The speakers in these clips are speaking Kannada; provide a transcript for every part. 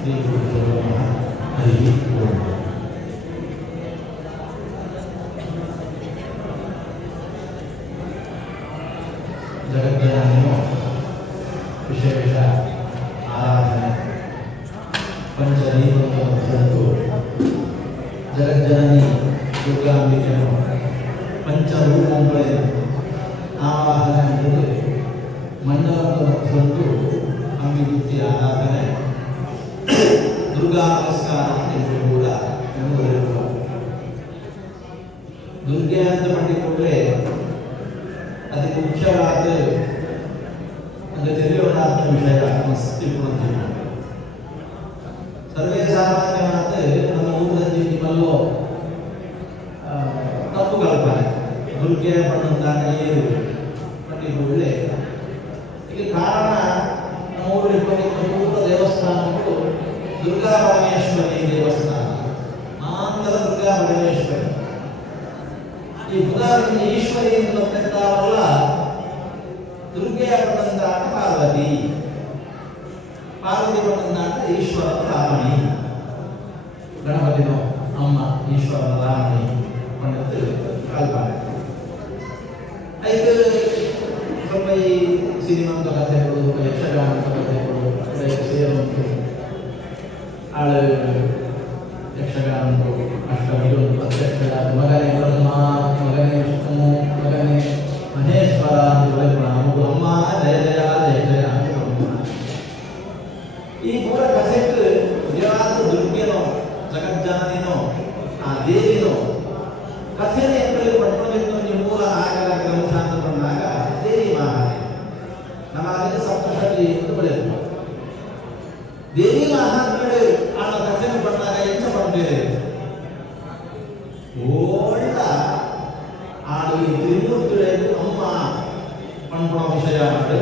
ಶ್ರೀ ಗುರುಭ್ಯೋ ನಮಃ. ಹರಿ ಓಂ. ಜಗಜ್ಜನನಿಯು ವಿಶೇಷ ಆರಾಧನೆ ಪಂಚದೀಪಂತೂ ಜಗಜ್ಜನನಿ ದುರ್ಗಾಂಬಿಕೆಯನ್ನು ಪಂಚರೂಪಗಳಲ್ಲಿ ಆವಾಹನೆ ಎಂಬುದು ಮಂಡಲದ ಮತ್ತೊಂದು ಅಂಬಿಗುತ್ತಿ ಆರಾಧನೆ ದುರ್ಗಾ ನಮಸ್ಕಾರ ಎಂದು ಕೂಡ ಎಂಬುದಿರುವ ದುರ್ಗೆ ಅಂತ ಮಾಡಿಕೊಂಡ್ರೆ ಅದಕ್ಕೆ ಮುಖ್ಯವಾದ ಅಂದರೆ ತಿಳಿಯೋಣಾದ ವಿಷಯ ಮಸ್ತಿ ಕೊಡುತ್ತಿಲ್ಲ. ಸರ್ವೇ ಸಾಮಾನ್ಯವಾದ ನಮ್ಮ ಊರಲ್ಲಿ ನಿಮ್ಮಲ್ಲೋ ತಪ್ಪು ಕಲ್ಪನೆ ದುರ್ಗೆ ಪಣ್ಣಂತಾಗ ಏರು ಪಟ್ಟಿಕೊಳ್ಳೆ ಈಗ ಕಾರಣ ನಮ್ಮ ಊರಲ್ಲಿ ಪೂರ್ವ ದೇವಸ್ಥಾನಗಳು ದುರ್ಗಾ ಪರಮೇಶ್ವರಿ ದೇವಸ್ಥಾನ ಮಾಂತರ ದುರ್ಗಾ ಪರಮೇಶ್ವರಿ. ಈ ಉದಾಹರಣೆ ಈಶ್ವರಿ ಅಂತವಲ್ಲ ದುರ್ಗೆಯ ಪಟ್ಟಂತಾಟ ಪಾರ್ವತಿ, ಪಾರ್ವತಿ ಪಟ್ಟಂತಾಟ ಈಶ್ವರ ರಾಮಣಿ, ಗಣಪತಿನೋ ಅಮ್ಮ ಈಶ್ವರ ರಾಮಣಿ ಪಂಡಿತ ಕಲ್ಪನೆ. ಐದು ಸ್ವಲ್ಪ ಈ ಸಿನಿಮಾಂತ ಕಥೆಗಳು ಯಕ್ಷಗಾನಂತ ಕಥೆಗಳು ಸೇರುವಂತು ಆಳು ಯಕ್ಷಗಾನಂತು ಅಷ್ಟಮಿದು ಯಕ್ಷಗಾನ ಮಗನೇ ಬ್ರಹ್ಮ ಮಗನೇ ವಿಷ್ಣು ಮಗನೇ ಮಹೇಶ್ವರ ಅಂತ ಅಮ್ಮ ಜಯ ಜಯ ಜಯ ಜಯ ಅಂತ ಈ ಪೂರ ಕಥೆಗೆ ನಿಜವಾದ ದುರ್ಗೆನೋ ಜಗಜ್ಜನನಿನೋ ಆ ದೇವಿನೋ ಕಥೆನೇ ಎಂಬಲ್ಲಿ ಪಡ್ಕೊಳ್ಬೇಕು. ನೀವು ಮೂಲ ಆಗಲ ಗ್ರಂಥ ಅಂತ ಬಂದಾಗ ದೇವಿ ಮಹಾರಾಣಿ ನಮಗೆ ಸಪ್ತಶತಿ ಎಂದು ಬರೆಯಬೇಕು. ದೇವಿ ಮಹಾತ್ಮೆ ಆ ಕಥೆಯನ್ನು ಬಂದಾಗ ಎಂತ ಪಡ್ಬೇರೆ ಓಳ್ಳ ಆಡು ಈ ತ್ರಿಮೂರ್ತಿಗಳು ಅಮ್ಮ ಪಂಪಣ ವಿಷಯ ಮಾಡು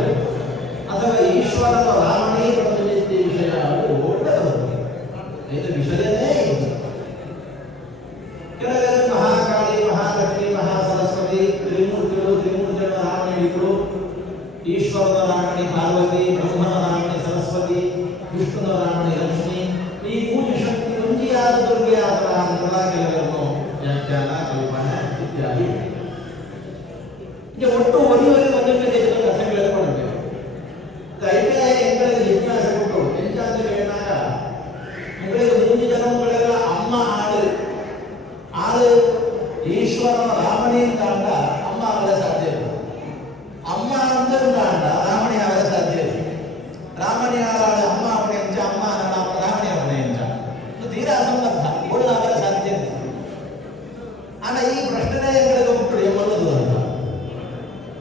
ಅಥವಾ ಈಶ್ವರನ ರಾಮಣಿ ಪ್ರತಿನಿಧಿ ವಿಷಯ ಮಾಡು ಒಳ್ಳೆಯದು. ಇದು ವಿಷಯನೇ ಇದೆ. ಕೆಲವರು ಮಹಾಕಾಳಿ ಮಹಾಲಕ್ಷ್ಮಿ ಮಹಾಸರಸ್ವತಿ ತ್ರಿಮೂರ್ತಿಗಳ ರಾಮಣಿಗಳು, ಈಶ್ವರನ ರಾಮಣಿ ಪಾರ್ವತಿ, ಬ್ರಹ್ಮನ ರಾಮಣಿ ಸರಸ್ವತಿ, ವಿಷ್ಣುನ ರಾಮಣಿ ಲಕ್ಷ್ಮಿ, ಈ ಮೂರು ಶಕ್ತಿ ಒಂಜಿಯಾದ ದುರ್ಗೆ ಆತರ ಅಂತ ಕೆಲವರನ್ನು ವ್ಯಾಖ್ಯಾನ ಕಲ್ಪನೆ ಇತ್ಯಾದಿ. ಈಗ ಒಟ್ಟು ಒಂದೂವರೆ ಒಂದೊಂದು ದೇಶದ ಕಥೆಗಳೆಲ್ಲ ಕೊಡಬೇಕು. ಐಟಿಐ ಎಂಗಳಿಗೆ ಜಿಜ್ಞಾಸ ಕೊಟ್ಟು ಎಂಚಾಂತ ಹೇಳಿದಾಗ ಎಂಗಳಿಗೆ 3 ಜನಗಳೆಲ್ಲ ಅಮ್ಮ ಆಳು ಈಶ್ವರನ ರಾಮಣಿ ಅಂತ ಅಂದ ಅಮ್ಮ ಆಗಲ ಸಾಧ್ಯ ಇಲ್ಲ. ಅಮ್ಮ ಅಂತ ಅಂದ ರಾಮಣಿ ಆಗಲ ಸಾಧ್ಯ ಇಲ್ಲ. ರಾಮಣಿ ಆಳ ಅಮ್ಮ ಅವನೇ ಎಂಚ ಅಮ್ಮ ರಾಮಣಿ ಅವನೇ ಎಂಚ ತೀರಾ ಅಸಂಬದ್ಧ ಓಡಲಾಗಲ ಸಾಧ್ಯ ಇಲ್ಲ. ಆಗ ಈ ಪ್ರಶ್ನೆ ಎಂಗಳಿಗೆ ಉಂಟು ಎಂಬುದು ಅಂತ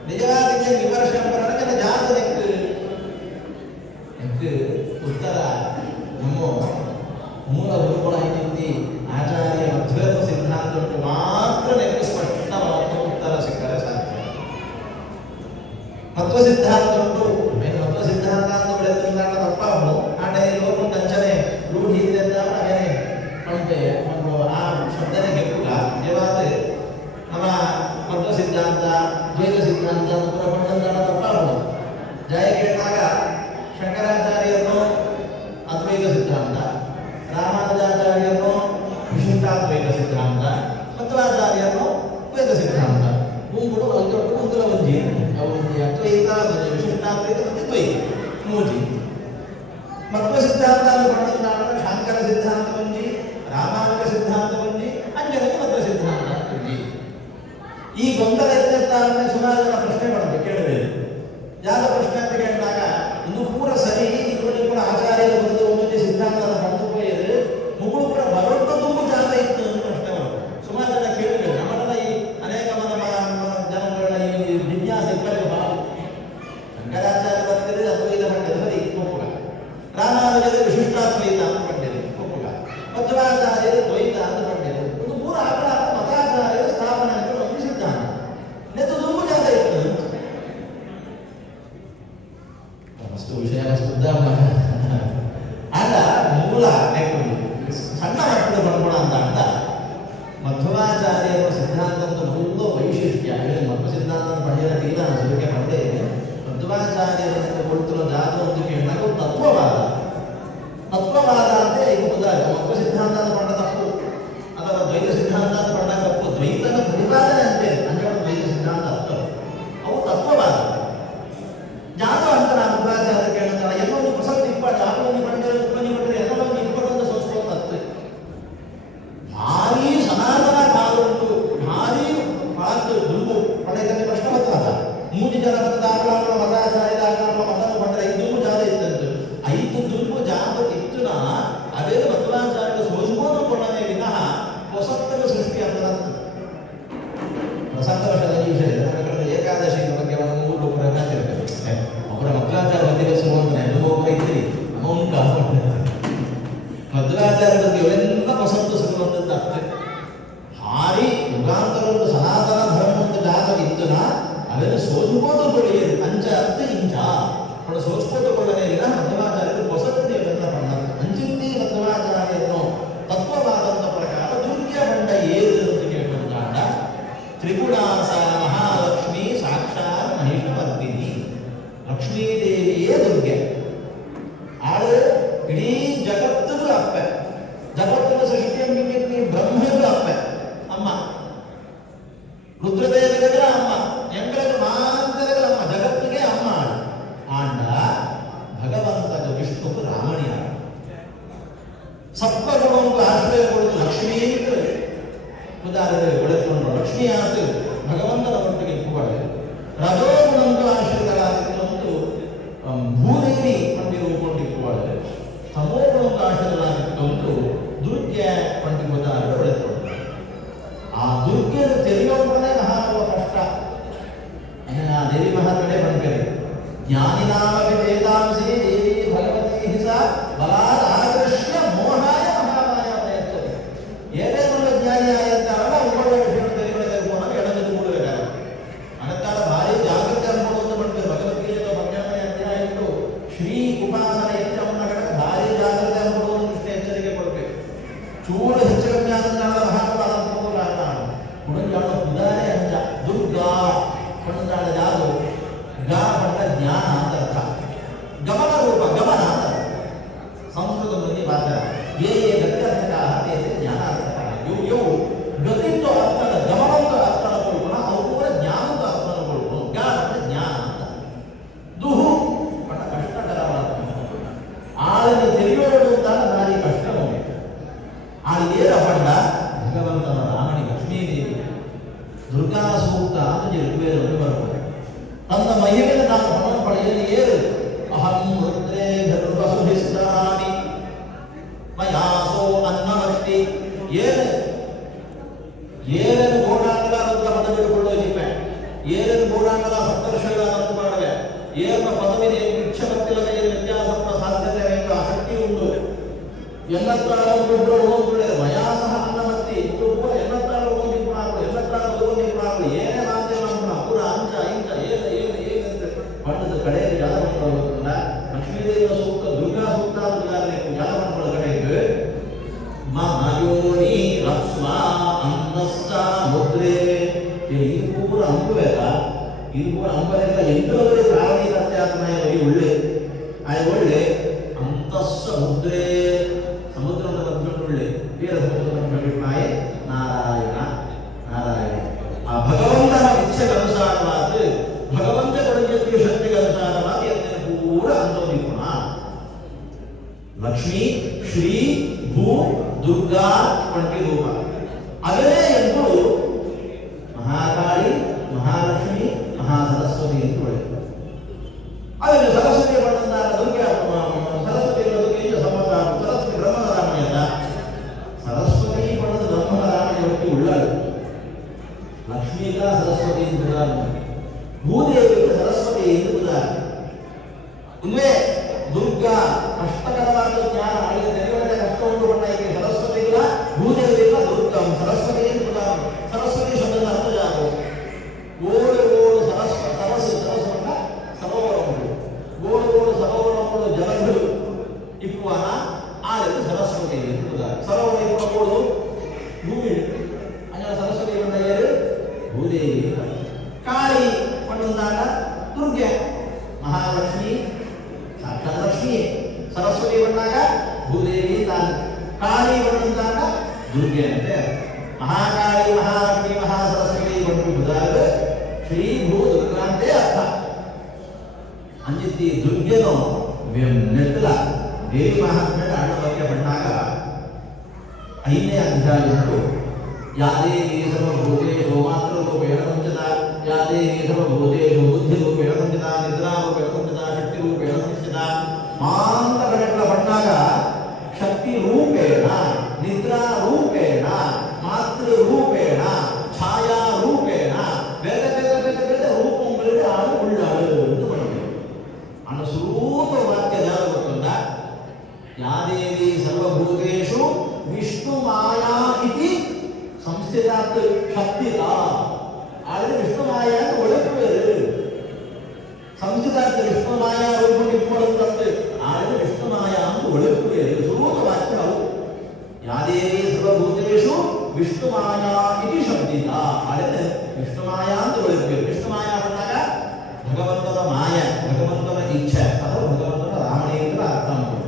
ನಿಜವಾದ ವಿಮರ್ಶೆ ಪಡೆದ ಜಾತದಕ್ಕೆ ಉತ್ತರ ನಮ್ಮ ಮೂಲ ಗುರುಗಳಾಗಿ ಆಚಾರ್ಯ ಅದ್ವೈತ ಸಿದ್ಧಾಂತಕ್ಕೆ ಮಾತ್ರ ನೆನಪು ಸ್ಪಷ್ಟವಾದ ಉತ್ತರ ಸಿಕ್ಕರೆ ಸಾಧ್ಯ. ತತ್ವ ಸಿದ್ಧಾಂತ ಉಂಟು ತತ್ವ ಸಿದ್ಧಾಂತ ಅಂತ ಬೆಳೆದ ತಪ್ಪಾವು ಆಟೆ ಲೋಕ ಕಂಚನೆ ರೂಢಿ ಇದೆ ಅಂತ ಹಾಗೇನೆ ಪಂಚೆ ಆ ಶಬ್ದನೆ ಗೆಪ್ಪುಗ ನಿಜವಾದ ನಮ್ಮ ತತ್ವ ಸಿದ್ಧಾಂತ ದ್ವೈತ ಸಿದ್ಧಾಂತ ಪಂಚಂತಾಣ ತಪ್ಪಾವು. ಜಯ ಕೇಳಿದಾಗ ಶಂಕರಾಚಾರ್ಯರನ್ನು ಅದ್ವೈತ ಸಿದ್ಧಾಂತ, ರಾಮಾನುಜಾಚಾರ್ಯರನ್ನು ವಿಶಿಷ್ಟಾದ್ವೈತ ಸಿದ್ಧಾಂತ, ಮಧ್ವಾಚಾರ್ಯರನ್ನು ದ್ವೈತ ಸಿದ್ಧಾಂತ. ಗುಂಪುಗಳು ಅಲ್ದೊಟ್ಟು ಮುಂದಲ ಒಂಜಿ ಅದ್ವೈತ ವಿಶಿಷ್ಟಾದ್ವೈತ ಮತ್ತು ದ್ವೈತ ಮೂಜಿ. ಮಧ್ವ ಸಿದ್ಧಾಂತ ಪಂಚಂತಾಣ ಶಾಂಕರ ಸಿದ್ಧಾಂತ ಒಂಜಿ, ರಾಮಾನುಜ ಸಿದ್ಧಾಂತ ಒಂಜಿ, ಅಂಜನಕ್ಕೆ ಮಧ್ವ ಸಿದ್ಧಾಂತ ಒಂಜಿ. ಈ ಗೊಂದಲ ಎತ್ತೆತ್ತಾದ್ರೆ ಸುಮಾರು ಜನ ಪ್ರಶ್ನೆ ಮಾಡಬೇಕು ಕೇಳಬೇಕು. ಯಾವ ಪ್ರಶ್ನೆ ಅಂತ ಕೇಳಿದಾಗ ಇದು ಪೂರ ಸರಿ ಇದರಲ್ಲಿ ಕೂಡ ಆಚಾರ್ಯರು ಬಂದು ಒಂದೊಂದು ಸಿದ್ಧಾಂತದ ಪಡೆದುಕೊಳ್ಳಿಯದು ಮುಗುಳು ಕೂಡ ಬರೋಟ್ಟು ತುಂಬ ಜಾತ ಇತ್ತು ಅಂತ ಪ್ರಶ್ನೆ ಬರುತ್ತೆ. ಸುಮಾರು ಜನ ಕೇಳಬೇಕು. ನಮ್ಮನ್ನ ಈ ಅನೇಕ ಜನಗಳ ಈ ವಿನ್ಯಾಸ ಇಬ್ಬರಿಗೆ ಭಾವ ಶಂಕರಾಚಾರ್ಯ ಬರ್ತಿದ್ರೆ ಅದ್ವೈತ ಪಂಡಿತ ಸರಿ ಒಪ್ಪುಗ, ರಾಮಾನುಜರು ವಿಶಿಷ್ಟಾದ್ವೈತ ಅಂತ ಪಂಡಿತರು ಒಪ್ಪುಗ, ಮಧ್ವಾಚಾರ್ಯರು ದ್ವೈತ ಅಂತ ಪಂಡಿತರು. ಒಂದು ಪೂರ ಆಕಳ ಮತಾಚಾರ್ಯರು ಸ್ಥಾಪನೆ ಅಂತ ಒಂದು ಸಿದ್ಧಾಂತ ನೆತ್ತು ತುಂಬ ಜಾತ ಇತ್ತು. ವಿಷಯ ಆಗ ಮೂಲ ಸಣ್ಣ ಮಕ್ಕಳು ಬರ್ಬೋಣ ಅಂತ ಮಧ್ವಾಚಾರ್ಯರ ಸಿದ್ಧಾಂತದ ಮೂಲ ವೈಶಿಷ್ಟ್ಯ ಮಧ್ವ ಸಿದ್ಧಾಂತ ಪಂಡಿತ ತೀರ ಸುರಿಕೆ ಪಂಡೆ ಮಧ್ವಾಚಾರ್ಯರ ಕೊಡ್ತಿರೋ ಜಾತ ಒಂದು ಕೇಳಿದಾಗ ತತ್ವವಾದ ಅರ್ಥ ಹಾರಿ ಯುಗಾಂತರೊಂದು ಸನಾತನ ಧರ್ಮ ಒಂದು ಜಾತವಿತ್ತನ ಅದನ್ನು ಸೋಚಿಕೊಳ್ಳುವುದು ಅಂಚ ಅರ್ಥ ಇಂಚ ಅವಳು ಸೋಚಿಕೊಳ್ಳುವುದೇ ಇಲ್ಲ. ಮಧ್ವಾಚಾರ್ಯರು ಹೊಸದನ್ನೇ ಪಣ್ಣರು ಅಂಚಿಂದಿ ಮಧ್ವಾಚಾರ್ಯರನ್ನು ತತ್ವವಾದಂಥ ಪ್ರಕಾರ ದುರ್ಗ್ಯ ಬಂಡ ಏದು ಅಂತ ಕೇಳ್ಕೊಂಡ ತ್ರಿಗುಣಾಸ ಮಹಾಲಕ್ಷ್ಮಿ ಸಾಕ್ಷಾತ್ ಮಹಿಷಮರ್ದಿನಿ ಲಕ್ಷ್ಮೀದೇವಿಯೇ ದುರ್ಗೆ ಆಳು ಇಡೀ ಜಗತ್ತಿಗೂ ಅಪ್ಪೆ ಜಗತ್ತಿನ ಸೃಷ್ಟಿಯ ಬ್ರಹ್ಮಗೂ ಅಪ್ಪೆ ಅಮ್ಮ ರುದ್ರದೇವರ ಅಮ್ಮ ಎಂಗಳಿಗೆ ಮಾತ್ರಗಳ ಅಮ್ಮ ಜಗತ್ತಿಗೆ ಅಮ್ಮ ಆಂಡ ಭಗವಂತನ ವಿಷ್ಣುವು ರಾಮಣಿಯ ಸಪ್ತಗುಣಕ್ಕೆ ಆಶ್ರಯ ಕೊಡುವುದು ಲಕ್ಷ್ಮೀ ಉದಾಹರಣೆ ಬೆಳೆದುಕೊಂಡು ಲಕ್ಷ್ಮೀ ಆತು ಭಗವಂತನ ಒಟ್ಟಿಗೆ ಇಟ್ಟುಕೊಳ್ಳೆ ರಜೋಗುಣಂತ ಆಶ್ರಯಗಳಾಗಿತ್ತು ಭೂದೇವಿ ಪಂಡಿ ರೂಪೊಂಡಿಟ್ಟುಕೊಳ್ಳೆ ತಮೋಗುಣಂತ ಆಶ್ರಯಗಳಾಗಿತ್ತು ದುರ್ಗೆ ಪಂಡಿ ಉದಾಹರಣೆ ಬೆಳೆದುಕೊಂಡು ಆ ದುರ್ಗೆಯನ್ನು ತೆರೆಯೋದೇ ಮಹಾನುವ ಕಷ್ಟ. ದೇವಿ ಮಹಾತ್ಮೆ ಬಂದ್ಕರಿ ಜ್ಞಾನಿನಾಮಿ ವೇದಾಂಸಿ ದೇವಿ ಭಗವತಿ ಸ ಬಲಾದ ಆಕರ್ಷ್ಯ ಮೋಹಾಯ ಮಹಾಮಾಯ ಪ್ರಯತ್ನ ಏನೇನು ಜ್ಞಾನಿ ಆಯ್ತಾರಲ್ಲ ಉಪಯೋಗ ವಿಷಯ ತೆರೆಯುವ ಎಡಗದು ಮೂಡುವುದಾರ ಅದಕ್ಕಾದ ಭಾರಿ ಜಾಗೃತಿ ಅನ್ಕೊಳ್ಳೋದು ಮಾಡ್ತೇವೆ. ಭಗವದ್ಗೀತೆ ಮಧ್ಯಾಹ್ನ ಅಧ್ಯಾಯ ಇಟ್ಟು ಶ್ರೀ ಉಪಾಸನ ಯಜ್ಞವನ್ನ ಕಡೆ ಭಾರಿ ಜಾಗೃತಿ ಅನ್ಕೊಳ್ಳೋದು ಕೃಷ್ಣ ಎಚ್ಚರಿಕೆ ಕೊಡ್ಬೇಕು. ಚೂಡು ಹೆಚ್ಚು ಕಮ್ಮಿ ಆದ ಮಹಾನುಭಾವ ಕುಣಂಜಾಣ ಉದಾಹರಣೆ ಅಂಚ ದುರ್ಗಾ ಕುಣಂಜಾಣ ಯಾವುದು ಗಾ ಪಟ್ಟ ಜ್ಞಾನ ಅಂತ ಅರ್ಥ ಗಮನ ರೂಪ ಗಮನ ಅಂತ ಸಂಸ್ಕೃತದಲ್ಲಿ ಮಾತ್ರ ಏ ಗತ್ಯರ್ಥಕ ಜ್ಞಾನಾರ್ಥಕ ಇವು ಗತಿತ್ವ ಅರ್ಥದ ಗಮನದ ಅರ್ಥನ ಕೊಡ್ಕೋಣ ಅವು ಕೂಡ ಜ್ಞಾನದ ಅರ್ಥನ ಕೊಡ್ಕೊಂಡು ಗಾ ಪಟ್ಟ ಜ್ಞಾನ ಅಂತ ದುಹು ಪಟ್ಟ ಕಷ್ಟಕರವಾದ ಆಳನ್ನು ತೆರೆಯೋಡು ಅಂತ ಭಾರಿ ಕಷ್ಟ ನೋಡಿ ಆಳಿಗೇರ ಪಂಡ ಭಗವಂತನ ರಾಮಣಿ ಲಕ್ಷ್ಮೀದೇವಿ ದುರ್ಗಾ ಸೂಕ್ತ ಅಂತ ಋಗ್ವೇದವನ್ನು ಬರುತ್ತದೆ. ತನ್ನ ಮಹಿಮೆಯನ್ನು ನಾನು ಗಮನ ಪಡೆಯಲು ಏರು ಅಹಂ ರುದ್ರೇ ಧರ್ವಸುಧಿಸ್ತಾನಿ ಮಯಾಸೋ ಅನ್ನಮಸ್ತಿ ಏರನ್ನು ಗೋಡಾಂಗಲ ರುದ್ರ ಪದ ಬಿಟ್ಟುಕೊಳ್ಳೋದಿವೆ ಏರನ್ನು ಗೋಡಾಂಗಲ ಸಪ್ತರ್ಷಗಳನ್ನು ಮಾಡವೆ ಏರ್ನ ಪದವಿ ಭಿಕ್ಷಮತ್ತಿಲ ಕೈಯಲ್ಲಿ ವ್ಯತ್ಯಾಸದ ಸಾಧ್ಯತೆ ಎಂಬ ಆಸಕ್ತಿ ಉಂಟು. ಎಲ್ಲತ್ತಾಳು ಮಯಾಸಹ ಅನ್ನಮತ್ತಿ ಎಲ್ಲತ್ತಾಳು ಓದಿಕೊಳ್ಳಾಗಳು ಎಲ್ಲತ್ತಾಳು ಓದಿಕೊಳ್ಳಾಗಳು ಏನೇ ಮಾಧ್ಯಮ ಪುರ ಅಂಚ ಇಂಚ ಬಣ್ಣದ ಕಡೆಯಲ್ಲಿ ಜಾಲ ಮಾಡ್ಕೊಳ್ಳೋದ್ರಿಂದ ಲಕ್ಷ್ಮೀದೇವಿಯ ಸೂಕ್ತ ದುರ್ಗಾ ಸೂಕ್ತ ಉದಾಹರಣೆ ಜಾಲ ಮಾಡ್ಕೊಳ್ಳೋ ಕಡೆಗೆ ಮಯೋನಿ ಲಕ್ಷ್ಮ ಅನ್ನಸ್ಸ ಮುದ್ರೆ ಇದು ಪೂರ ಅಂಬುವೇದ ಇದು ಪೂರ ಅಂಬರೆಲ್ಲ ಎಂಟೋದ್ರೆ ಶ್ರಾವಣಿ ಅತ್ಯಾತ್ಮಯ ಒಳ್ಳೆ ಒಳ್ಳೆ ಅಂತಸ್ಸ ಮುದ್ರೆ ಸಮುದ್ರದ ಬಂಧುಳ್ಳೆ ವೀರ ಸಮುದ್ರನಾಯ ನಾರಾಯಣ ನಾರಾಯಣ ಆ ಭಗವಂತನ ಇಚ್ಛೆಗನುಸಾರವಾದ ಭಗವಂತ ಕೊಡುಗೆ ಶಕ್ತಿಗನುಸಾರವಾದ ಎಂದಿನ ಪೂರ ಅಂತೋದಿಗುಣ ಲಕ್ಷ್ಮೀ ಶ್ರೀ ಭೂ ದುರ್ಗಾ ಪಂಟಿ ರೂಪ ಅದನ್ನೇ ಎಂದು ಮಹಾಕಾಳಿ ಮಹಾಲಕ್ಷ್ಮಿ ಮಹಾಸರಸ್ವತಿ ಎಂದು ಹೇಳಿದರು. ಅದನ್ನು ಸರಸ್ವತಿ ಪಡೆದ ದುರ್ಗೆ ಸರಸ್ವತಿ ದುರ್ಗೆ ಸಂಬಂಧ ಸರಸ್ವತಿ ಬ್ರಹ್ಮನ ರಾಮಯ್ಯದ ಸರಸ್ವತಿ ಪಡೆದ ಬ್ರಹ್ಮನ ರಾಮಯ್ಯ ಒಟ್ಟು ಉಳ್ಳಾಳು ಲಕ್ಷ್ಮೀಗ ಸರಸ್ವತಿ ಎಂದು ಉದಾಹರಣೆ ಭೂದೇವಿಗೆ ಸರಸ್ವತಿ ಎಂದು ಉದಾಹರಣೆ. ಉನ್ವೇ ದುರ್ಗಾ ಕಷ್ಟಕರವಾದ ಜ್ಞಾನ ಆಳಿಗೆ ತೆರೆಯುವಂತೆ ಕಷ್ಟ ಉಂಟು ಬಂದ ಈಗ ಸರಸ್ವತಿ ಇಲ್ಲ ಭೂದೇವಿಲ್ಲ ದುರ್ಗಾ ಸರಸ್ವತಿ ಎಂದು ಉದಾಹರಣೆ. ಸರಸ್ವತಿ ಶಬ್ದದ ಅರ್ಥ ಯಾರು ಓಡು ಓಡು ಸರಸ್ವತ ಸರೋವರ ಉಂಟು ಓಡು ಓಡು ಸರೋವರ ಜಲಗಳು ಇಪ್ಪುವನ ಆಳಿಗೆ ಸರಸ್ವತಿ ಎಂದು ಉದಾಹರಣೆ. ಸರೋವರ ಇಪ್ಪುವ ಓಡು ಭೂಮಿ അങ്ങനെ ಸರಸ್ವತಿ ಬಂದ ಏರು ಭೂದೇವಿ ಕಾಳಿ ಪಂಡೊಂದಾಗ ದುರ್ಗೆ ಮಹಾಲಕ್ಷ್ಮಿ ಸಾಕ್ಷಾತ್ ಲಕ್ಷ್ಮಿ ಸರಸ್ವತಿ ಬಂದಾಗ ಭೂದೇವಿ ತಾನು ಕಾಳಿ ಬಂದಾಗ ದುರ್ಗೆ ಅಂತೆ ಮಹಾಕಾಳಿ ಮಹಾಲಕ್ಷ್ಮಿ ಮಹಾಸರಸ್ವತಿ ಬಂದಾಗ ಶ್ರೀ ಭೂ ದುರ್ಗಾಂತೆ ಅರ್ಥ ಅಂಜಿತ್ತಿ ದುರ್ಗೆನೋ ನೆಟ್ಟಲ ದೇವಿ ಮಹಾತ್ಮೆ ಅಣ್ಣ ಬಗ್ಗೆ ಬಂದಾಗ 5ನೇ ಅಧ್ಯಾಯ ಉಂಟು. ಯಾದೇವಿ ಸರ್ವಭೂತೇಷು ಮಾತೃರೂಪೇಣ ಸಂಚಿತ ಯಾದೇವಿ ಸರ್ವಭೂತೇಷು ಬುದ್ಧಿರೂಪೇಣ ಸಂಚಿತ ನಿದ್ರಾರೂಪೇಣ ಸಂಚಿತ ಶಕ್ತಿರೂಪೇಣ ಸಂಚಿತ ಮಾಂತಗಳೆಲ್ಲ ಬಂದಾಗ ಶಕ್ತಿ ರೂಪೇಣ ನಿದ್ರಾ ರೂಪೇಣ ಮಾತೃರೂಪೇಣ ಛಾಯಾ ರೂಪೇಣ ಬೇರೆ ಬೇರೆ ಬೇರೆ ಬೇರೆ ರೂಪಗಳಿಗೆ ಆಳು ಉಳ್ಳಾಳು ಎಂದು ಬರ್ತದೆ. ಅನುಸೂತ ವಾಕ್ಯ ಯಾರು ಗೊತ್ತಲ್ಲ ಯಾದೇವಿ ಸರ್ವಭೂತೇಷು ವಿಷ್ಣು ಮಾಯಾ ಇತಿ ಸಂಸ್ಥಿತಾತ್ ಶಕ್ತಿತ ಆದರೆ ವಿಷ್ಣು ಮಾಯಾ ಅಂತ ಒಳಗೆ ಸಂಸ್ಥಿತಾತ್ ವಿಷ್ಣು ಮಾಯಾ ರೂಪಂ ಇಟ್ಕೊಳ್ಳುತ್ತೆ ಆದರೆ ವಿಷ್ಣು ಮಾಯಾ ಅಂತ ಒಳಗೆ ಸುರೂಪ ವಾಕ್ಯವು ಯಾದೇವಿ ಸರ್ವಭೂತೇಷು ವಿಷ್ಣು ಮಾಯಾ ಇತಿ ಶಬ್ದಿತ ಆದರೆ ವಿಷ್ಣು ಮಾಯಾ ಅಂತ ಒಳಗೆ ವಿಷ್ಣು ಮಾಯಾ ಅಂದಾಗ ಭಗವಂತನ ಮಾಯ ಭಗವಂತನ ಇಚ್ಛೆ ಅಥವಾ ಭಗವಂತನ ರಾಮಣಿ ಅಂತ ಅರ್ಥ ಮಾಡ್ಬೋದು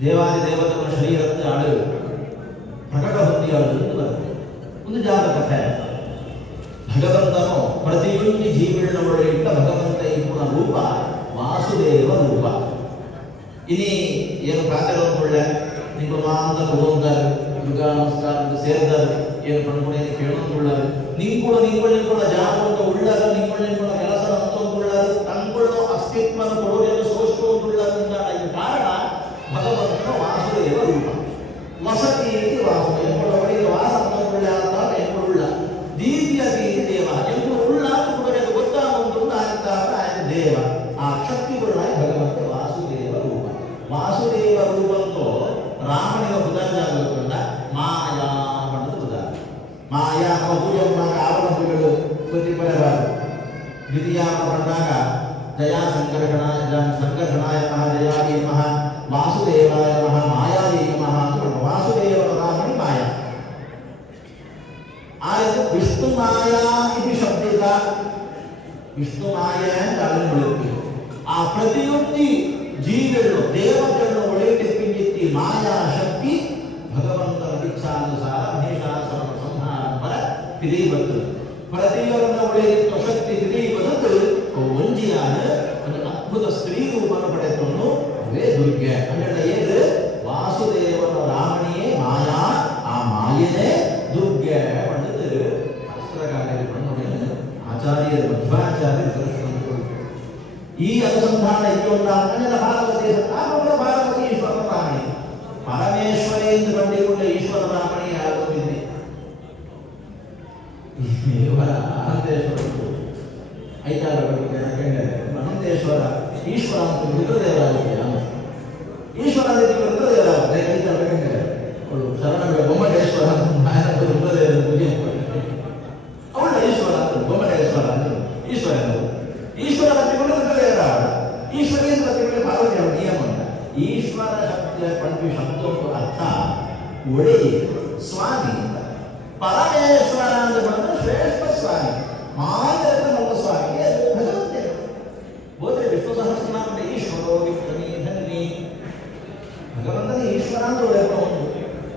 ದೇವಾದಿ ದೇವತೆಗಳ ಶರೀರಕ್ಕೆ ಆಳು ಪ್ರಕಟ ಹೊಂದಿ ಆಳು ಒಂದು ಜಾತ ಕಥೆ ಭಗವಂತನು ಪ್ರತಿಯೊಂದು ಜೀವಿಗಳ ಒಳಗೆ ಇಟ್ಟ ಭಗವಂತ ಇರುವ ರೂಪ ವಾಸುದೇವ ರೂಪ ಇನಿ ಏನು ಪ್ರಾತರೊಂದುಳ್ಳೆ ನೀವು ಮಾಂತ ಕೊಡೋದಾರೆ ಯುಗ ನಮಸ್ಕಾರ ಸೇರಿದಾರೆ ಏನು ಪಡ್ಕೊಂಡು ಕೇಳೋದುಳ್ಳಾರೆ ನಿಂಕೊಳ್ಳ ಜಾಗವನ್ನು ಉಳ್ಳಾರ ನಿಂಕೊಳ್ಳ ಕೆಲಸ ಅಂತೊಂದುಳ್ಳಾರು ತಂಕೊಳ್ಳೋ ಅಸ್ತಿತ್ವವನ್ನು ಕೊಡೋದನ್ನು ಸೋಚಿಕೊಳ್ಳುವುದುಳ್ಳಾರಿಂದ ಈ ಕಾರಣ ಭಗವಂತನ ವಾಸುದೇವ ರೂಪ ವಸತಿ ವಾಸು ಎಂಬುವವರಿಗೆ ವಾಸ ಅಂತೊಳ್ಳ ಅಂತ ಎಂಬುಳ್ಳ ದೀವ್ಯ ದೇವ ಎಂಬುಳ್ಳ ಕೊಡೋದು ಗೊತ್ತಾಗುವುದುಳ್ಳ ಆಯ್ತು ದೇವ ಆ ಶಕ್ತಿಗಳಾಗಿ ಭಗವಂತ ವಾಸುದೇವ ರೂಪ ವಾಸುದೇವ ರೂಪಂತೂ ರಾಮನಿಗೆ ಉದಾಹರಣೆ ಮಾಯಾ ಪಡೆದು ಉದಾಹರಣೆ ಮಾಯಾ ಪೂಜೆಯಾಗ ಆವರಣ ಪೂಜೆಗಳು ಪ್ರತಿಫಲವಾದ ದ್ವಿತೀಯ ಬಂದಾಗ ದಯಾ ಸಂಕರ್ಷಣಾಯ ನಮಃ ದಯಾದಿ ನಮಃ ವಾಸುದೇವಾಯ ನಮಃ ಮಾಯಾದಿ ನಮಃ ಅಂತ ವಾಸುದೇವರ ರಾಮನಿ ಮಾಯಾ ಆಯ್ತು ವಿಷ್ಣು ಮಾಯಾ ಇದು ಶಬ್ದಿತ ವಿಷ್ಣು ಮಾಯಾ ಅಂತ ಅದನ್ನು ಹೇಳುತ್ತೀವಿ ಆ ಪ್ರತಿಯೊಂದು ಜೀವಿಗಳು ದೇವತೆಗಳನ್ನು ಒಳಗೆತ್ತಿ ಮಾಯಾ ಶಕ್ತಿ ಭಗವಂತನ ಇಚ್ಛಾನುಸಾರ ಮಹೇಶಾಸುರ ಸಂಹಾರ ತಿಳಿಯುವುದು ಪ್ರತಿಯೊಂದು ಒಳಗಿರುವ ಶಕ್ತಿ ತಿಳಿಯುವುದು ಒಂಜಿಯಾದ ಒಂದು ಅದ್ಭುತ ಸ್ತ್ರೀ ರೂಪವನ್ನು ಪಡೆದುಕೊಂಡು ಅವೇ ದುರ್ಗೆ ಅಂದರೆ ಏನು ವಾಸುದೇವನ ರಾಮಣಿಯೇ ಮಾಯಾ ಆ ಮಾಯನೇ ದುರ್ಗೆ ಪಡೆದು ಶಾಸ್ತ್ರಕಾರರಿಗೆ ಬಂದು ಆಚಾರ್ಯ ಮಧ್ವಾಚಾರ್ಯ ಈ ಅನುಸಂಧಾನ ಇಟ್ಟುಕೊಂಡ ಭಾರತೀಯ ಭಾರತೀಯ ಈಶ್ವರ ರಾಮಣಿ ಪರಮೇಶ್ವರಿ ಎಂದು ಕಂಡುಕೊಂಡ ಈಶ್ವರ ರಾಮಣಿ ಆಗುತ್ತಿದೆ ಮಹಂತೇಶ್ವರ ಈಶ್ವರ ಅಂತ ರುದ್ರದೇವರಾಗುತ್ತೆ ಈಶ್ವರ ರುದ್ರದೇವರಾಗುತ್ತೆ ಶರಣ ಬೊಮ್ಮಟೇಶ್ವರ ರುದ್ರದೇವರ ಪೂಜೆ ಅವಳ ಈಶ್ವರ ಬೊಮ್ಮಟೇಶ್ವರ ಈಶ್ವರ ಈಶ್ವರ ಪ್ರತಿಗಳು ರುದ್ರದೇವರ ಈಶ್ವರಿ ಪ್ರತಿಗಳು ಪಾರ್ವತಿಯ ನಿಯಮ ಈಶ್ವರ ಶಬ್ದ ಪಂಚ ಶಬ್ದಕ್ಕೂ ಅರ್ಥ ಒಡೆಯ ಸ್ವಾಮಿ ಪರಮೇಶ್ವರ ಅಂತ ಬಂದ್ರೆ ಶ್ರೇಷ್ಠ ಸ್ವಾಮಿ ಮಾಯರತ್ನ ಸ್ವಾಮಿಗೆ ಭಗವಂತೆ ಹೋದ್ರೆ ವಿಷ್ಣು ಸಹಸ್ರನಾಮ ಈಶ್ವರೋ ವಿಕ್ರಮೀಧನ್ನಿ ಭಗವಂತನ ಈಶ್ವರ ಅಂತ ಒಳ್ಳೆಯವರು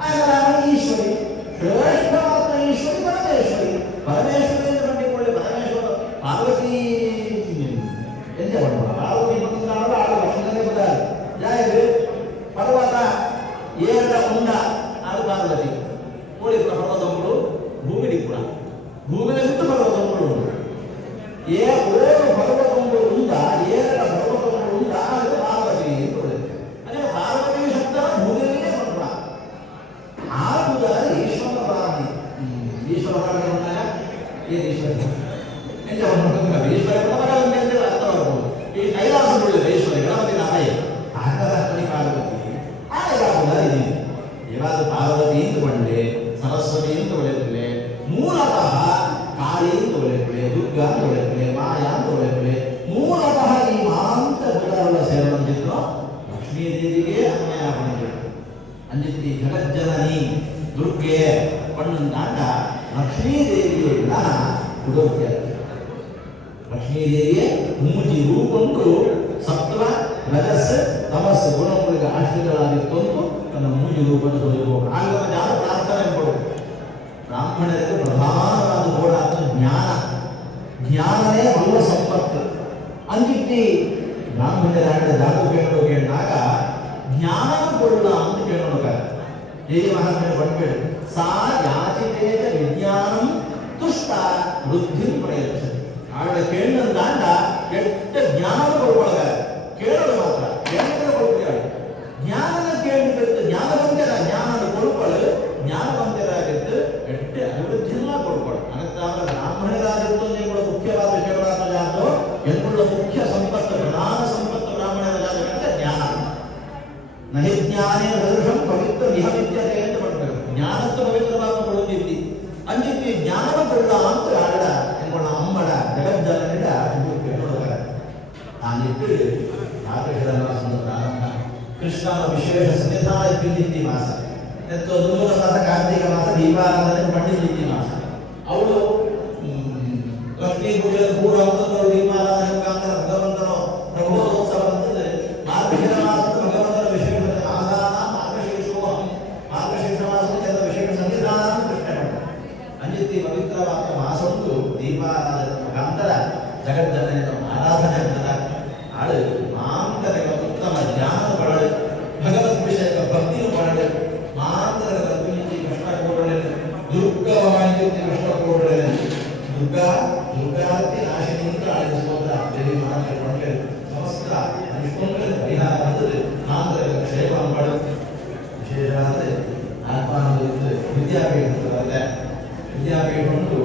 ಆಗ ರಾಮನ ಈಶ್ವರಿ ಶ್ರೇಷ್ಠವಾದ ಈಶ್ವರಿ ಪರಮೇಶ್ವರಿ ಪರಮೇಶ್ವರಿ ಅಂತ ಕಂಡುಕೊಳ್ಳಿ ಪರಮೇಶ್ವರ ಪಾರ್ವತಿ ಎಂತ ಮಾಡೋಣ ಪಾರ್ವತಿ ಮಕ್ಕಳು ಆಳು ಲಕ್ಷ್ಮಣನೇ ಬಂದಾರೆ ಜಾಯರು ಪರ್ವತ ಏರ ಉಂಡ ಆಳು ಪಾರ್ವತಿ ಕೋಳಿಪುರ ಪರ್ವತಗಳು ಭೂಮಿಡಿ ಕೂಡ ಭೂಮಿಗೆ ಸುತ್ತ ಪರ್ವತಗಳು ಉಂಟು ಓರು ಪರ್ವತಗಳು ಉಂಡ ಏರ ಪರ್ವತಗಳು ಉಂಡ ಅದು ಪಾರ್ವತಿ ಅಂತ ಹೇಳುತ್ತೆ ಅದೇ ಪಾರ್ವತಿ ಶಬ್ದ ಭೂಮಿಯಲ್ಲೇ ಬರುವ ಆಗುದ ಈಶ್ವರ ರಾಮಿ ಈಶ್ವರ ರಾಮಿ ಬಂದಾಗ ಏನು ಈಶ್ವರ ಎಂತ ಈಶ್ವರ ಅಂತ ಅರ್ಥ ಮಾಡ್ಬೋದು ಈ ಕೈಲಾಸ ಈಶ್ವರ ಗಣಪತಿ ನಾರಾಯ ಆಕಾಶಿ ಪಾರ್ವತಿ ಆಗುದ ದೇವಾದ ಪಾರ್ವತಿ ಅಂತ ಬಂಡೆ ಸರಸ್ವತಿ ಅಂತ ಒಳ್ಳೆಯಳೆ ಮೂಲತಃ ಕಾಳಿ ಅಂತ ಒಳ್ಳೆಯಳೆ ದುರ್ಗಾ ಅಂತ ಒಳ್ಳೆಯಳೆ ಮಾಯಾ ಅಂತ ಒಳ್ಳೆಯಳೆ ಮೂಲತಃ ಈ ಮಾಂತ ಗುಣಗಳ ಸೇರಿದಂತಿದ್ರು ಲಕ್ಷ್ಮೀದೇವಿಗೆ ಅನ್ವಯ ಬಂದಿದೆ ಅಂಜಿತಿ ಜಗಜ್ಜನನಿ ದುರ್ಗೆ ಪಣ್ಣಂತಾಂಡ ಲಕ್ಷ್ಮೀದೇವಿಯ ಉಡೋಕ್ಯ ಲಕ್ಷ್ಮೀದೇವಿಯ ಮೂಜಿ ರೂಪಂಟು ಸತ್ವ ರಜಸ್ ತಮಸ್ಸು ಗುಣಗಳಿಗೆ ಆಶ್ರಿತರಾಗಿತ್ತೊಂದು ತನ್ನ ಮೂಜಿ ರೂಪವನ್ನು ತೊಳೆಯಬಹುದು ಆಗ ಯಾರು ಪ್ರಾರ್ಥನೆ ಕೊಡು ಬ್ರಾಹ್ಮಣರಿಗೆ ಪ್ರಧಾನವಾದ ಗೋಡ ಜ್ಞಾನ ಜ್ಞಾನನೇ ಮೂಲ ಸಂಪತ್ತು ಅಂಜಿಟ್ಟಿ ಬ್ರಾಹ್ಮಣರಾಗ ಜಾಗು ಕೇಳೋಕೆಂದಾಗ ಜ್ಞಾನ ಕೊಡಲ್ಲ ಅಂತ ಕೇಳೋಣ ಹೇಗೆ ಮಹಾತ್ಮೆ ಬಂದ್ಬೇಡಿ ಸಾ ಯಾಚಿತೇತ ವಿಜ್ಞಾನಂ ತುಷ್ಟ ವೃದ್ಧಿ ಪ್ರಯತ್ನ ಆಗ ಕೇಳಿದಂತಾಂಡ ಕೆಟ್ಟ ಜ್ಞಾನ ಕೊಡ್ಕೊಳಗ ಕೇಳೋದು ಮಾತ್ರ ಕೇಳಿದ್ರೆ ಕೊಡ್ತೀವಿ ಜ್ಞಾನನ ಕೇಳಿಬಿಟ್ಟು ಜ್ಞಾನವಂತರ ಜ್ಞಾನದ ಕೊಡ್ಕೊಳ್ಳು ಜ್ಞಾನವಂತರಾಗಿದ್ದು ಎಟ್ಟ ಅಭಿವೃದ್ಧಿಯೆಲ್ಲ ಕೊಡ್ಕೊಳ್ಳು ಅನಂತರ ಬ್ರಾಹ್ಮಣರಾಗಿದ್ದು ನೀವು ಮುಖ್ಯವಾದ ವಿಷಯಗಳಾದ ಜಾತು ಎಲ್ಲುಳ್ಳ ಮುಖ್ಯ ಸಂಪತ್ತು ಪ್ರಧಾನ ಸಂಪತ್ತು ಬ್ರಾಹ್ಮಣರ ಜಾತಕಂದ್ರೆ ಜ್ಞಾನ ನಹಿ ಜ್ಞಾನೇ ದೃಢಂ ಪವಿತ್ರ ಮಾರ್ಗಶಿರ ಮಾಸದ ಪ್ರಾರಂಭ. ಕೃಷ್ಣನ ವಿಶೇಷ ಸನ್ನಿಧಾನ ಪಿಂಡಿತಿ ಮಾಸ. ಮತ್ತು ಧನುರ ಮಾಸ, ಕಾರ್ತಿಕ ಮಾಸ, ದೀಪಾರಾಧನೆ ಪಂಡಿತಿ ಮಾಸ. ಅವಳು ಲಕ್ಷ್ಮೀ ಪೂಜೆ ಪೂರ್ವ ಹಂತದವರು ದೀಪಾರಾಧನೆ ಮುಖಾಂತರ ಭಗವಂತನ ಪ್ರಬೋಧೋತ್ಸವ ಅಂತಂದ್ರೆ ಮಾರ್ಗಶಿರ ಮಾಸದ ಭಗವಂತನ ವಿಶೇಷ ಆಧಾನ ಮಾರ್ಗಶೀರ್ಷೋಹಂ. ಮಾರ್ಗಶೀರ್ಷ ಮಾಸಕ್ಕೆ ಅದರ ವಿಶೇಷ ಸನ್ನಿಧಾನ ಕೃಷ್ಣ ಅಂಜಿತಿ ಪವಿತ್ರವಾದ ಮಾಸಂದು ದೀಪಾರಾಧನೆ ಮುಖಾಂತರ ಜಗಜ್ಜನನ ಆರಾಧನೆ ಅಂತದ ಆಳು ಮಾಂತರಿಕ ಉತ್ತಮ ಜ್ಞಾನದ ಬರಳು ಭಗವದ್ ವಿಷಯಕ ಭಕ್ತಿಯ ಬರಳು ಮಾಂತರಿಕ ಗುಣಿಸಿ ಕಷ್ಟ ಕೊಡಲು ದುರ್ಗವಾಗಿ ಕಷ್ಟ ಕೊಡಲು ದುರ್ಗಾತಿ ನಾಶಿನಿಂದ ಆಳಿದ ಸ್ತೋತ್ರ ದೇವಿ ಮಾತೃ ಸಮಸ್ತ ಅನುಷ್ಠಾನಗಳ ಪರಿಹಾರ ಅಂದರೆ ಮಾಂತರಿಕ ಕ್ಷೇಮ ಅಂಬಳು ವಿಶೇಷವಾದ ಆತ್ಮಾನಂದ ವಿದ್ಯಾಪೀಠ ವಿದ್ಯಾಪೀಠ ಉಂಟು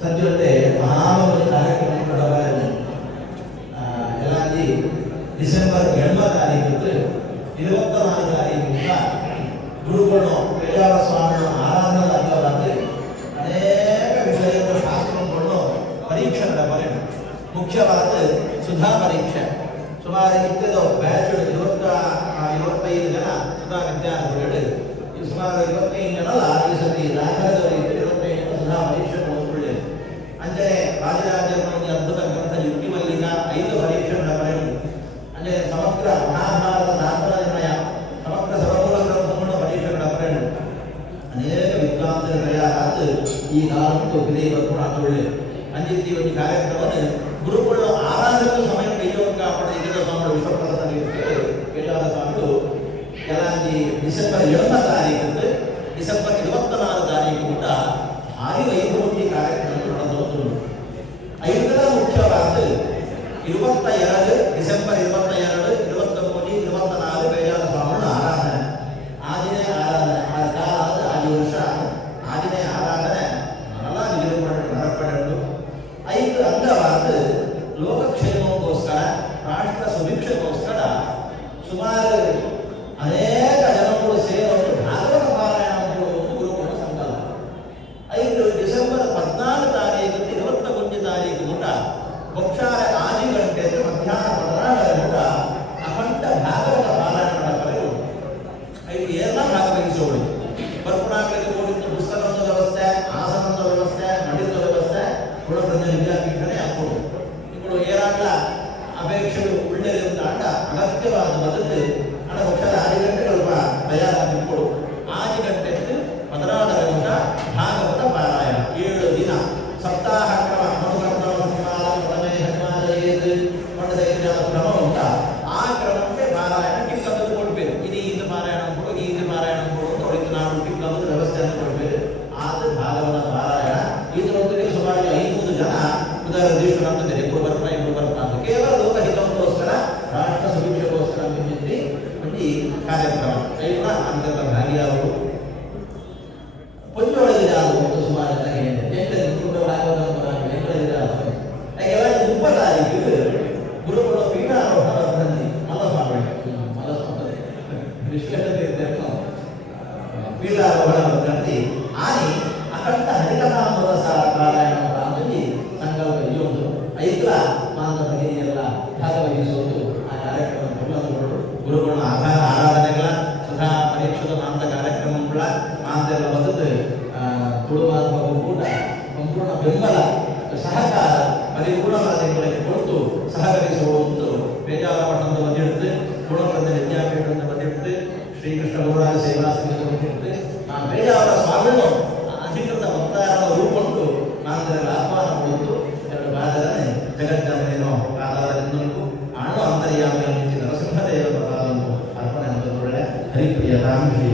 ಸದ್ಯತೆ ಮಹಾಮಂಗಳ ಕಾರ್ಯಕ್ರಮ ನಡೆಯಲಿದೆ. ಎಲ್ಲಾಂಜಿ ಡಿಸೆಂಬರ್ 7ನೇ ತಾರೀಕು 24ನೇ ತಾರೀಕಿಂದ ಗುರುಗಳು ಪೇಜಾವರ ಸ್ವಾಮಿಗಳ ಆರಾಧನಾ ಅಂಗವಾಗಿ ಅನೇಕ ವಿಷಯಗಳ ಶಾಸ್ತ್ರಗಳನ್ನು ಪರೀಕ್ಷೆ ನಡೆಯಲಿದೆ. ಮುಖ್ಯವಾದ ಸುಧಾ ಪರೀಕ್ಷೆ. ಸುಮಾರು ಇದ್ದದ ಬ್ಯಾಚ್ 25 ಜನ ಸುಧಾ ವಿದ್ಯಾರ್ಥಿಗಳು ಸುಮಾರು 25 ಜನ ಈ ಸತಿ ದಾಖಲೆದವರಿಗೆ 25 ಸುಧಾ ಪರೀಕ್ಷೆ ಓದ್ಕೊಳ್ಳಿ. ಅಂದರೆ ರಾಜರಾಜನ ಅದ್ಭುತ ಗ್ರಂಥ ಯುಕ್ತಿ ಮಲ್ಲಿಕ 5 ಪರೀಕ್ಷೆ ನಡೆಯಲಿದೆ. ಅಂದರೆ ಸಮಗ್ರ ಮಹಾಭಾರತ ದಾಖಲ ನಿರ್ಣಯ ಸಮಗ್ರ ಸರ್ವಮೂಲ ಗ್ರಂಥವನ್ನು ಪರೀಕ್ಷೆ ನಡೆಯಲಿದೆ. ಅನೇಕ ವಿದ್ವಾಂಸರ ತಯಾರಾದ ಈ ನಾಲ್ಕು ವಿಧಿ ಬರ್ಕೊಂಡು ಅಂಜಿತಿ ಒಂದು ಕಾರ್ಯಕ್ರಮವನ್ನು ಗುರುಗಳು ಆರಾಧಕ ಸಮಯ ಕೈಯೋಗ ಪಡೆದ ಸ್ವಾಮಿಗಳು ವಿಶ್ವಪ್ರಸನ್ನ ಕೇಳಾದ ಸ್ವಾಮಿಗಳು ಎಲ್ಲಾಂಜಿ ಡಿಸೆಂಬರ್ 7ನೇ ತಾರೀಕು ಡಿಸೆಂಬರ್ 24ನೇ ತಾರೀಕು ಕೂಡ 5 ಕಾರ್ಯಕ್ರಮ ನಡೆದು ಐದರ ಮುಖ್ಯವಾದ 22 ಡಿಸೆಂಬರ್ 22, 23, 24 ಬೇಜಾರ ಸ್ವಾಮಿಗಳ ಆರಾಧನೆ. ಆಂಜನೇಯ ಆರಾಧನೆ ಆ ಕಾಲ ಆದಿ ವರ್ಷ ಆಂಜನೇಯ ಆರಾಧನೆ ಎಲ್ಲ ನಡೆಪಡೆದು 5 ಅಂಗವಾದ ಲೋಕಕ್ಷೇಮಕ್ಕೋಸ್ಕರ ರಾಷ್ಟ್ರ ಸುಭಿಕ್ಷೆಗೋಸ್ಕರ ಸುಮಾರು ಅನೇಕ ಜನಗಳು ಸೇರೋದು ಭಾಗವತ ಪಾರಾಯಣ ಗುರುಗಳ ಸಂಕಲ್ಪ. 5 ಡಿಸೆಂಬರ್ 14ನೇ ತಾರೀಕು 21ನೇ ತಾರೀಕು ಕೂಡ ಪಕ್ಷಾರ 6 ಗಂಟೆ ಮಧ್ಯಾಹ್ನ 16 ಕೂಡ ಅಖಂಡ ಭಾಗವತ ಪಾರಾಯಣ ನಡೆಯಲು 5 ಎಲ್ಲ ಭಾಗವಹಿಸೋಳು. ಬರ್ಪುಣಾಗಲಿಗೆ ಕೂಡಿದ್ದು ಪುಸ್ತಕದ ವ್ಯವಸ್ಥೆ, ಆಸನದ ವ್ಯವಸ್ಥೆ, ನಡಿತ ವ್ಯವಸ್ಥೆ ಗುಣಪ್ರಜ್ಞೆ ವಿದ್ಯಾಪೀಠನೇ ಹಾಕೋದು. ಇವುಗಳು ಏರಾಟ ಅಪೇಕ್ಷೆಗಳು ಉಳ್ಳೇರಿಂದ ಆಟ ಅಗತ್ಯವಾದ ಬದಲು ಹಣ ಪಕ್ಷದ 6 ಗಂಟೆಗಳು ತಯಾರಾಗಿಕೊಡು. 6 ಗಂಟೆ 16 ಗಂಟ ಭಾಗವತ ಪಾರಾಯಣ 7 ದಿನ ಸಪ್ತಾಹ ಕ್ರಮ ಕ್ರಮ ಉಂಟ. ಆ ಕ್ರಮಕ್ಕೆ ಪಾರಾಯಣ ಟಿಕ್ಕಂದು ಕೊಡ್ಬೇಕು. ಇದು ಪಾರಾಯಣ ಕೊಡು, ಇದು ಪಾರಾಯಣ ಕೊಡು ಅಂತ ಹೊಳಿತು ನಾವು ಟಿಕ್ಕಂದು ವ್ಯವಸ್ಥೆಯನ್ನು ಕೊಡ್ಬೇಕು. ಆದ ಭಾಗವತ ಪಾರಾಯಣ ಇದರೊಂದಿಗೆ ಸುಮಾರು 500 ಜನ ಉದಾಹರಣೆ ಅಂತಿದ್ದಾರೆ. ಇಬ್ಬರು ಬರ್ತಾ ಅಂತ ಕೇವಲ ಲೋಕಹಿತಕ್ಕೋಸ್ಕರ ರಾಷ್ಟ್ರ ಸುಭಿಕ್ಷೆಗೋಸ್ಕರ ಈ ಕಾರ್ಯಕ್ರಮ ಐವರ ಅಂತರ ಭಾಗಿಯಾದರು. ಪಂಚೊಳಗಿದೆ ಆಗುವುದು ಸುಮಾರು ಜನ ಹೇಳಿದೆ. 30 ತಾರೀಕು ಗುರುಗಳ ಪೀಠಾರೋಹಣ ಮಲಸ್ವಾಮಿ ಪೀಠಾರೋಹಣ ಗ್ರಂಥಿ ಆನಿ ಅಖಂಡ ಹರಿಕಥಾಮೃತ ಪಾರಾಯಣ ಪ್ರಾಂತದಲ್ಲಿ ಸಂಕಲ್ಪ ಇರುವುದು 5 ಮಾನದ ಹಿರಿಯರೆಲ್ಲ ಭಾಗವಹಿಸುವುದು ಆ ಕಾರ್ಯಕ್ರಮ ಗುರುಗಳ ಆರಾಧನೆಗಳ ಸುಧಾ ಪರೀಕ್ಷದ ಮಾಂತ ಕಾರ್ಯಕ್ರಮಗಳ ಮಾಂತೆಲ್ಲ ಬದಲು ತುಳುವಾದ ಕೂಡ ಸಂಪೂರ್ಣ ಬೆಂಬಲ ಸಹಕಾರ ಪರಿಪೂರ್ಣವಾದಗಳಿಗೆ ಕೊಟ್ಟು ಸಹಕರಿಸುವುದು ಬೇಜಾರ ಮಠದ ಬಂದಿಡುತ್ತೆ. ಗುಣಪ್ರಜ್ಞೆ ವಿದ್ಯಾಪೀಠದ ಬಂದಿಡುತ್ತೆ. ಶ್ರೀಕೃಷ್ಣ ಗೌರಾಜ ಸೇವಾ ಸಮಿತಿ ಬಂದಿಡುತ್ತೆ. ಬೇಜಾರ ಸ್ವಾಮಿಗಳು ಅಧಿಕೃತ ಭಕ್ತಾರನ ರೂಪುಂಟು ನಾಂದರ ಆಹ್ವಾನ ಕೊಡುತ್ತು. 2 ಭಾಗದಲ್ಲಿ ಜಗಜ್ಜನನೇನೋ ಆಧಾರದಿಂದಲೂ ಆಣು ಅಂತರ್ಯಾಮಿಯ ನರಸಿಂಹದೇವ ಪ್ರಸಾದವನ್ನು ಅರ್ಪಣೆ ಮಾಡಿಕೊಳ್ಳೆ. ಹರಿಪ್ರಿಯ ರಾಮಶ್ರೀ